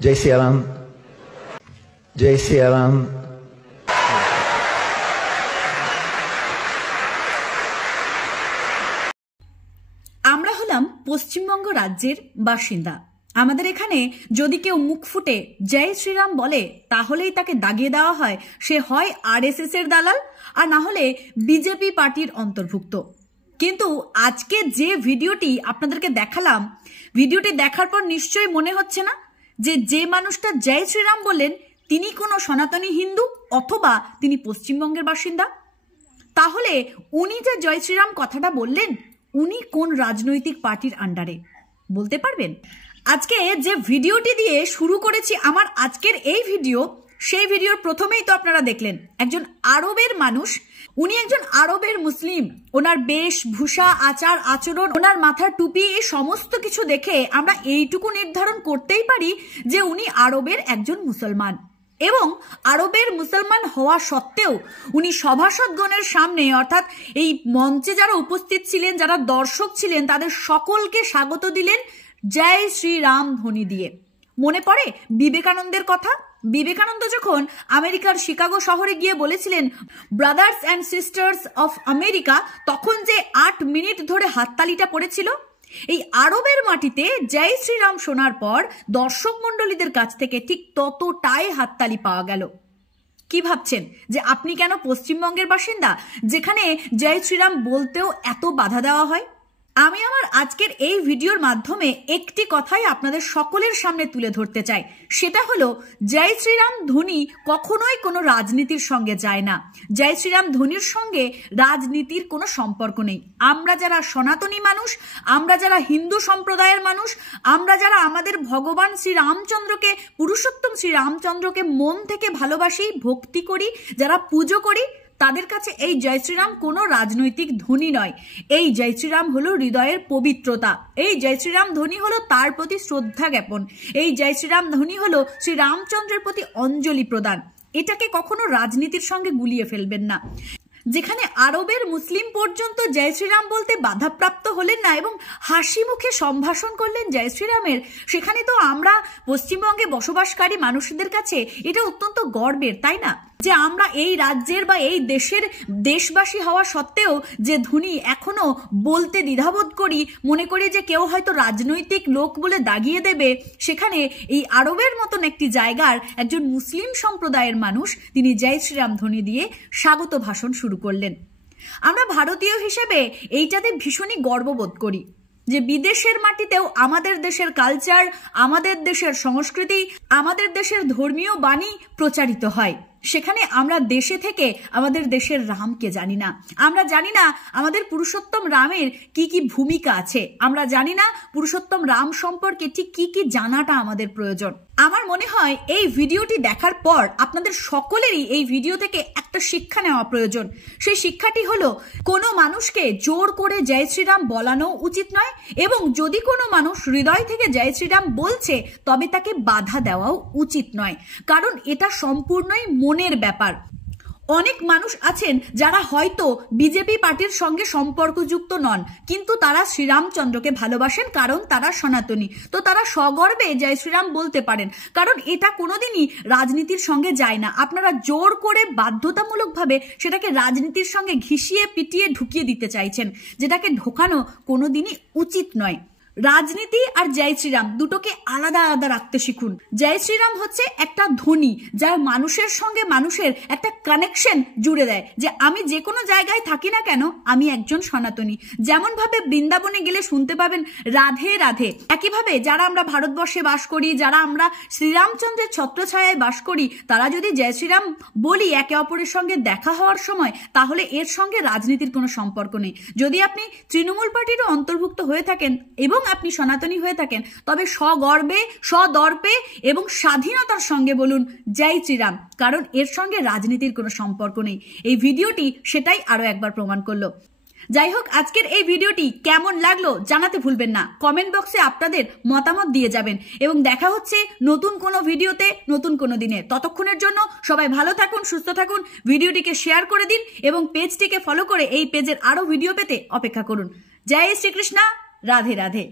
जय सिया राम, जय सिया राम। আমরা হলাম পশ্চিমবঙ্গ রাজ্যের বাসিন্দা। আমাদের এখানে যদি কেউ মুখ ফুটে জয় শ্রীরাম বলে তাহলেই তাকে দাগিয়ে দেওয়া হয় সে হয় আরএসএস এর দালাল আর না হলে বিজেপি পার্টির অন্তর্ভুক্ত। কিন্তু আজকে যে ভিডিওটি আপনাদেরকে দেখালাম, ভিডিওটি দেখার পর নিশ্চয়ই মনে হচ্ছে না যে মানুষটা জয় শ্রীরাম বললেন তিনি কোনো সনাতনী হিন্দু অথবা তিনি পশ্চিমবঙ্গের বাসিন্দা। তাহলে উনি যে জয় শ্রীরাম কথাটা বললেন উনি কোন রাজনৈতিক পার্টির আন্ডারে বলতে পারবেন? আজকে যে ভিডিওটি দিয়ে শুরু করেছি আমার আজকের এই ভিডিও, সেই ভিডিওর প্রথমেই তো আপনারা দেখলেন একজন আরবের মানুষ, উনি একজন আরবের মুসলিম। ওনার বেশভূষা, আচার আচরণ, ওনার মাথার টুপি, এই সমস্ত কিছু দেখে আমরা এইটুকু নির্ধারণ করতেই পারি যে উনি আরবের একজন মুসলমান। এবং আরবের মুসলমান হওয়া সত্ত্বেও উনি সভাসদগণের সামনে অর্থাৎ এই মঞ্চে যারা উপস্থিত ছিলেন, যারা দর্শক ছিলেন, তাদের সকলকে স্বাগত দিলেন জয় শ্রীরাম ধ্বনি দিয়ে। মনে পড়ে বিবেকানন্দের কথা? বিবেকানন্দ যখন আমেরিকার শিকাগো শহরে গিয়ে বলেছিলেন brothers and sisters of America, তখন যে 8 মিনিট ধরে হাততালিটা পড়েছিল। এই আরবের মাটিতে জয় শ্রীরাম শোনার পর দর্শক মণ্ডলীদের কাছ থেকে ঠিক ততটাই হাততালি পাওয়া গেল। কি ভাবছেন যে আপনি কেন পশ্চিমবঙ্গের বাসিন্দা যেখানে জয় শ্রীরাম বলতেও এত বাধা দেওয়া হয়? আমি আমার আজকের এই ভিডিওর মাধ্যমে একটি কথাই আপনাদের সকলের সামনে তুলে ধরতে চাই, সেটা হলো জয় শ্রীরাম ধ্বনি কখনোই কোনো রাজনীতির সঙ্গে যায় না। জয় শ্রীরাম ধ্বনির সঙ্গে রাজনীতির কোনো সম্পর্ক নেই। আমরা যারা সনাতনী মানুষ, আমরা যারা হিন্দু সম্প্রদায়ের মানুষ, আমরা যারা আমাদের ভগবান শ্রীরামচন্দ্রকে, পুরুষোত্তম শ্রীরামচন্দ্রকে মন থেকে ভালোবাসি, ভক্তি করি, যারা পুজো করি, তাদের কাছে এই জয় শ্রীরাম কোনো রাজনৈতিক ধ্বনি নয়। এই জয় শ্রীরাম হলো হৃদয়ের পবিত্রতা। এই জয় শ্রীরাম ধ্বনি হলো তার প্রতি শ্রদ্ধা জ্ঞাপন। এই জয় শ্রীরাম ধ্বনি হলো শ্রীরামচন্দ্রের প্রতি অঞ্জলি প্রদান। এটাকে কখনো রাজনীতির সঙ্গে গুলিয়ে ফেলবেন না। যেখানে আরবের মুসলিম পর্যন্ত জয় শ্রীরাম বলতে বাধাপ্রাপ্ত হলেন না এবং হাসি মুখে সম্ভাষণ করলেন জয় শ্রীরামের, সেখানে তো আমরা পশ্চিমবঙ্গে বসবাসকারী মানুষদের কাছে এটা অত্যন্ত গর্বের, তাই না? যে আমরা এই রাজ্যের বা এই দেশের দেশবাসী হওয়া সত্ত্বেও যে ধ্বনি এখনো বলতে দ্বিধাবোধ করি, মনে করি যে কেউ হয়তো রাজনৈতিক লোক বলে দাগিয়ে দেবে, সেখানে এই আরবের মতন একটি জায়গার একজন মুসলিম সম্প্রদায়ের মানুষ তিনি জয় শ্রীরাম ধ্বনি দিয়ে স্বাগত ভাষণ শুরু করলেন। আমরা ভারতীয় হিসেবে এইটাতে ভীষণই গর্ববোধ করি যে বিদেশের মাটিতেও আমাদের দেশের কালচার, আমাদের দেশের সংস্কৃতি, আমাদের দেশের ধর্মীয় বাণী প্রচারিত হয়। সেখানে আমরা দেশে থেকে আমাদের দেশের রামকে জানি না। আমরা জানি না আমাদের পুরুষোত্তম রামের কি কি ভূমিকা আছে। আমরা জানি না পুরুষোত্তম রাম সম্পর্কে ঠিক কি কি জানাটা আমাদের প্রয়োজন। আমার মনে হয় এই ভিডিওটি দেখার পর আপনাদের সকলেরই এই ভিডিও থেকে একটা শিক্ষা নেওয়া প্রয়োজন। সেই শিক্ষাটি হলো কোনো মানুষকে জোর করে জয় শ্রীরাম বলানো উচিত নয় এবং যদি কোনো মানুষ হৃদয় থেকে জয় শ্রীরাম বলছে তবে তাকে বাধা দেওয়াও উচিত নয়, কারণ এটা সম্পূর্ণই মনের ব্যাপার। অনেক মানুষ আছেন যারা হয়তো বিজেপি পার্টির সঙ্গে সম্পর্কযুক্ত নন, কিন্তু তারা শ্রীরামচন্দ্রকে ভালোবাসেন কারণ তারা সনাতনী, তো তারা সগর্বে জয় শ্রীরাম বলতে পারেন, কারণ এটা কোনোদিনই রাজনীতির সঙ্গে যায় না। আপনারা জোর করে বাধ্যতামূলকভাবে সেটাকে রাজনীতির সঙ্গে ঘিষিয়ে পিটিয়ে ঢুকিয়ে দিতে চাইছেন, যেটাকে ঢোকানো কোনোদিনই উচিত নয়। রাজনীতি আর জয় শ্রীরাম দুটোকে আলাদা আলাদা রাখতে শিখুন। জয় শ্রীরাম হচ্ছে একটা ধ্বনি যা মানুষের সঙ্গে মানুষের একটা কানেকশন জুড়ে দেয়, যে আমি যে কোনো জায়গায় থাকি না কেন আমি একজন সনাতনী। যেমন ভাবে বৃন্দাবনে গেলে শুনতে পাবেন রাধে রাধে, একইভাবে যারা আমরা ভারতবর্ষে বাস করি, যারা আমরা শ্রীরামচন্দ্রের ছত্রছায়ায় বাস করি, তারা যদি জয় শ্রীরাম বলি একে অপরের সঙ্গে দেখা হওয়ার সময়, তাহলে এর সঙ্গে রাজনীতির কোনো সম্পর্ক নেই। যদি আপনি তৃণমূল পার্টিরও অন্তর্ভুক্ত হয়ে থাকেন এবং আপনি সনাতনী হয়ে থাকেন, তবে সগর্বে, সদর্পে এবং স্বাধীনতার সঙ্গে বলুন জয় শ্রীরাম, কারণ এর সঙ্গে রাজনীতির কোনো সম্পর্ক নেই। এই ভিডিওটি সেটাই আরো একবার প্রমাণ করলো। যাই হোক, আজকের এই ভিডিওটি কেমন লাগলো জানাতে ভুলবেন না। কমেন্ট বক্সে আপনাদের মতামত দিয়ে যাবেন এবং দেখা হচ্ছে নতুন কোনো ভিডিওতে নতুন কোনো দিনে। ততক্ষণের জন্য সবাই ভালো থাকুন, সুস্থ থাকুন। ভিডিওটিকে শেয়ার করে দিন এবং পেজটিকে ফলো করে এই পেজের আরো ভিডিও পেতে অপেক্ষা করুন। জয় শ্রীকৃষ্ণ, রাধে রাধে।